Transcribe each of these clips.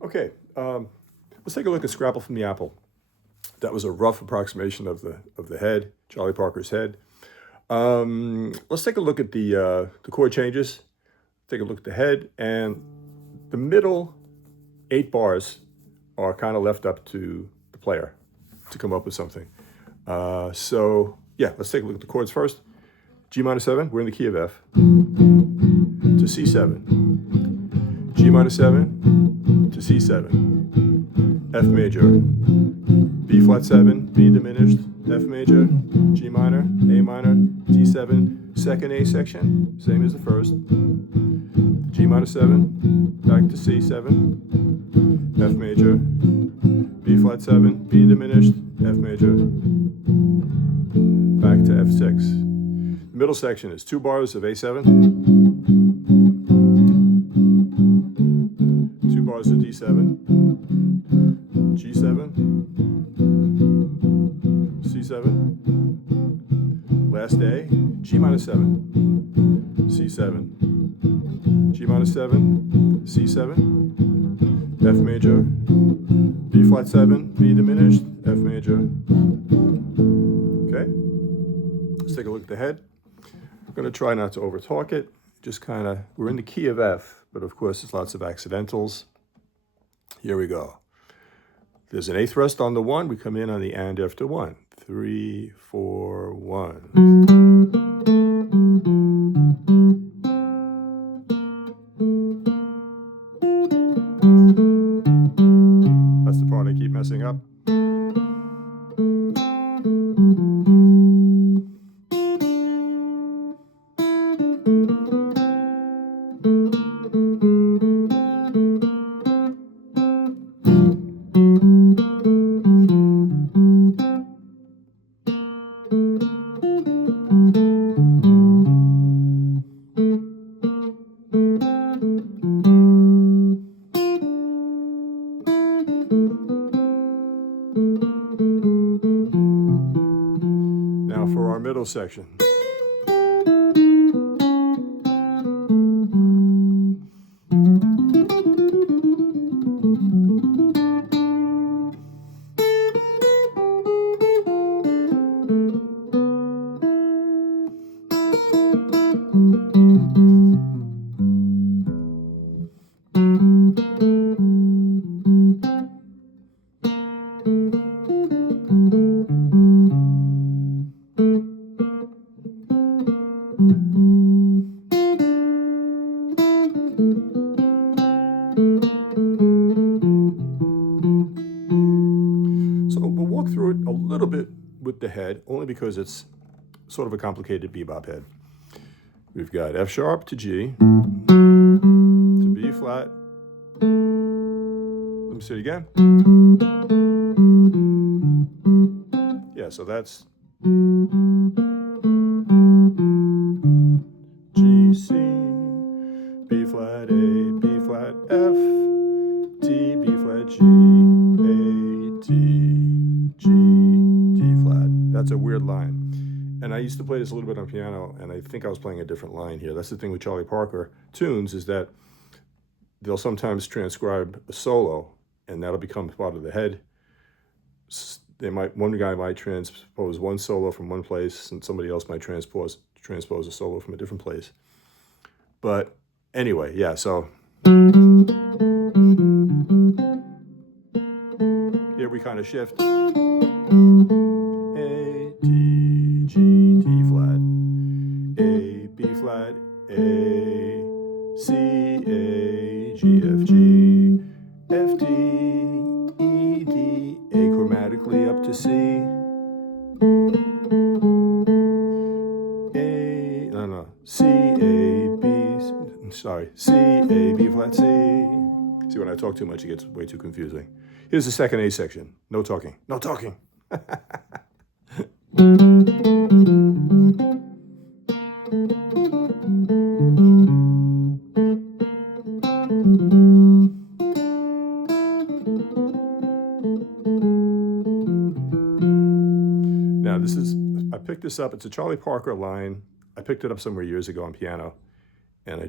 Okay, let's take a look at Scrapple from the Apple. That was a rough approximation of the head, Charlie Parker's head. Let's take a look at the chord changes. Take a look at the head, and the middle 8 bars are kind of left up to the player to come up with something. So yeah, let's take a look at the chords first. G minor 7, we're in the key of F, to C7. G minor 7 to C7. F major. B flat 7, B diminished, F major, G minor, A minor, D7, second A section, same as the first. G minor 7, back to C7, F major, B flat 7, B diminished, F major, back to F6. The middle section is 2 bars of A7, 2 bars of D7, G7, C7, last A, G minor 7, C7, G minor 7, C7, F major, B flat 7, B diminished, F major. Okay, let's take a look at the head. I'm going to try not to overtalk it, just kind of, we're in the key of F, but of course there's lots of accidentals. Here we go. There's an 8th rest on the 1. We come in on the and after 1. 3, 4, 1. That's the part I keep messing up. Now for our middle section. So we'll walk through it a little bit with the head, only because it's sort of a complicated bebop head. We've got F sharp to G, to B flat. Let me see it again. Yeah, so that's G, C, B flat, A, B flat, F, D, B flat, G, A, D, G, D flat. That's a weird line. And I used to play this a little bit on piano, and I think I was playing a different line here. That's the thing with Charlie Parker tunes, is that they'll sometimes transcribe a solo, and that'll become part of the head. One guy might transpose one solo from one place, and somebody else might transpose a solo from a different place. But anyway, yeah, so here we kind of shift. A, D, G, D flat, A, B flat, A, C, A, G, F, G, F, D, E, D, A chromatically up to C, A, no, C, A, B, sorry, C, A, B flat, C. See, when I talk too much, it gets way too confusing. Here's the second A section. No talking, no talking. Now I picked this up, it's a Charlie Parker line. I picked it up somewhere years ago on piano, and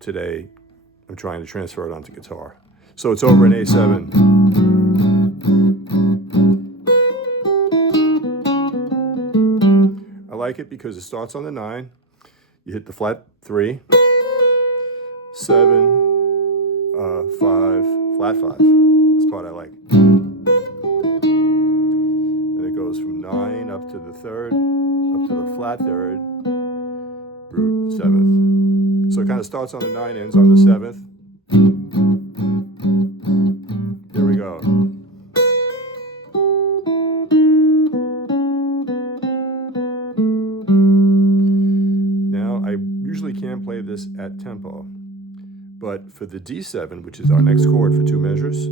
today, I'm trying to transfer it onto guitar. So it's over in A7. I like it because it starts on the 9, you hit the flat 3, 7, 5, flat 5. This part I like. And it goes from 9 up to the 3rd, up to the flat 3rd, root 7th. So it kind of starts on the 9, ends on the 7th. Here we go. Now, I usually can't play this at tempo, but for the D7, which is our next chord for 2 measures,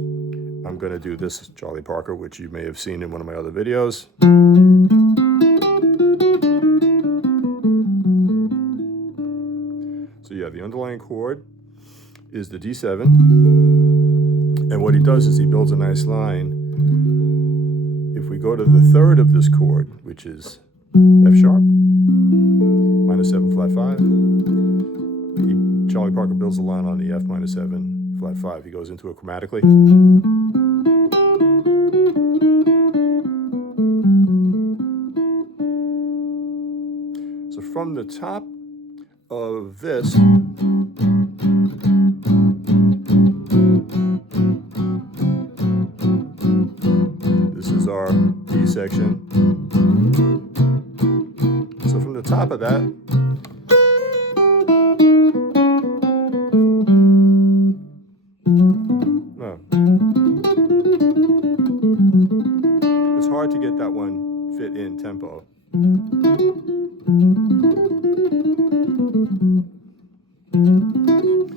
I'm going to do this Charlie Parker, which you may have seen in one of my other videos. So yeah, the underlying chord is the D7, and what he does is he builds a nice line. If we go to the 3rd of this chord, which is F sharp, minus 7 flat 5, Charlie Parker builds a line on the F minus 7 flat 5. He goes into it chromatically. So from the top of this, this is our D section. So from the top of that, it's hard to get that one fit in tempo.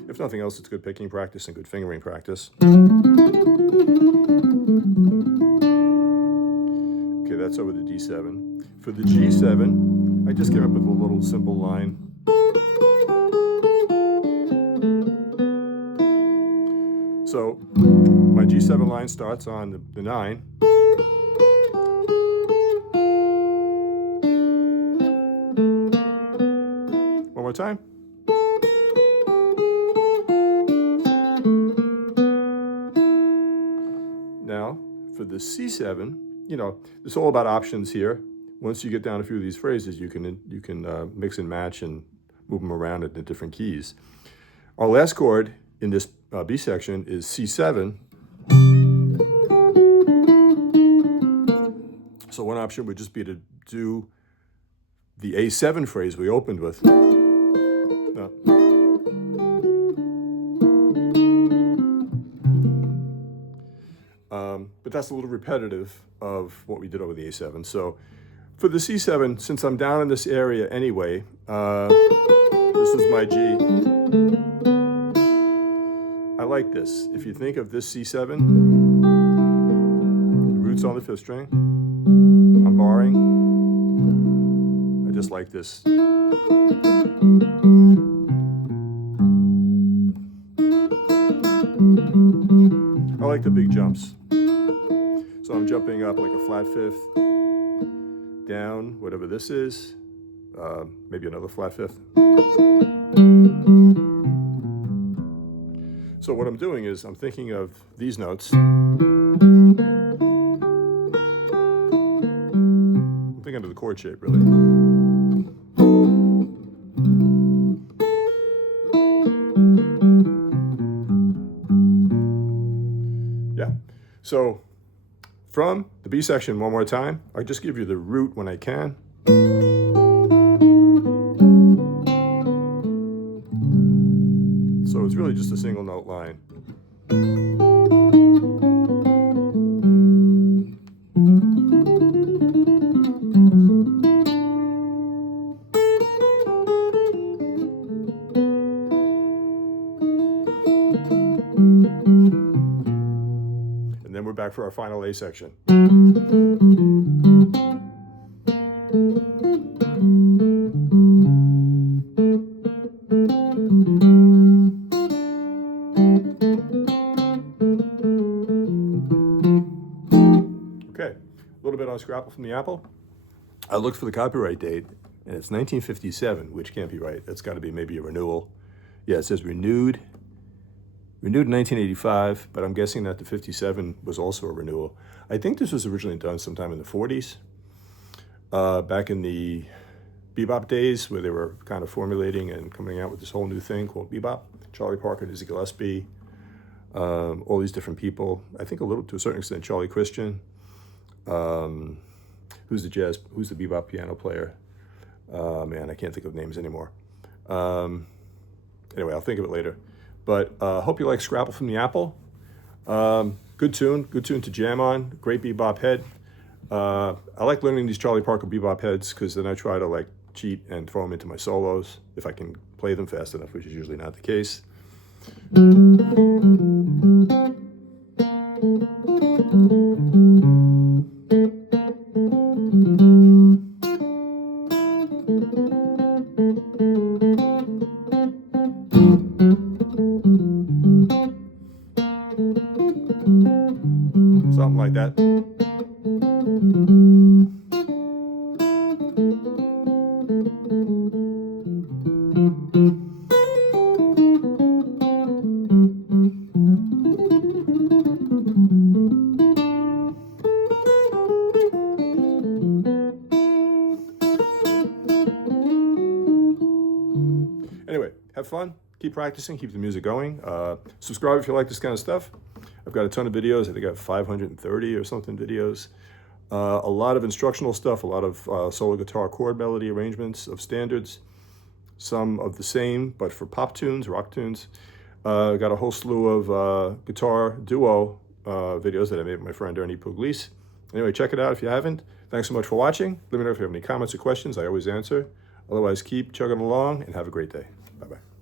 If nothing else, it's good picking practice and good fingering practice. Okay, that's over the D7. For the G7, I just came up with a little simple line. So my G7 line starts on the 9. One more time. Now, for the C7, you know, it's all about options here. Once you get down a few of these phrases, you can mix and match and move them around in the different keys. Our last chord in this B section is C7. So one option would just be to do the A7 phrase we opened with. But that's a little repetitive of what we did over the A7. So for the C7, since I'm down in this area anyway, this is my G. I like this. If you think of this C7, the root's on the 5th string, I'm barring. I just like this. I like the big jumps. So I'm jumping up like a flat 5th, down, whatever this is, maybe another flat 5th. So what I'm doing is I'm thinking of these notes. I'm thinking of the chord shape, really. Yeah, so from the B section one more time, I'll just give you the root when I can. So It's really just a single note line. And then we're back for our final A section. Okay, a little bit on Scrapple from the Apple. I looked for the copyright date, and it's 1957, which can't be right. That's got to be maybe a renewal. Yeah, it says renewed in 1985, but I'm guessing that the 57 was also a renewal. I think this was originally done sometime in the 40s, back in the bebop days, where they were kind of formulating and coming out with this whole new thing called bebop. Charlie Parker, Dizzy Gillespie, all these different people. I think a little, to a certain extent, Charlie Christian. Who's the bebop piano player? Man, I can't think of names anymore. Anyway, I'll think of it later. But hope you like Scrapple from the Apple. Good tune to jam on. Great bebop head. I like learning these Charlie Parker bebop heads because then I try to like cheat and throw them into my solos if I can play them fast enough, which is usually not the case. Something like that. Anyway, have fun, keep practicing, keep the music going. Subscribe if you like this kind of stuff. I've got a ton of videos. I think I have 530 or something videos. A lot of instructional stuff, a lot of solo guitar chord melody arrangements of standards, some of the same, but for pop tunes, rock tunes. Got a whole slew of guitar duo videos that I made with my friend Ernie Pugliese. Anyway, check it out if you haven't. Thanks so much for watching. Let me know if you have any comments or questions. I always answer. Otherwise, keep chugging along and have a great day. Bye-bye.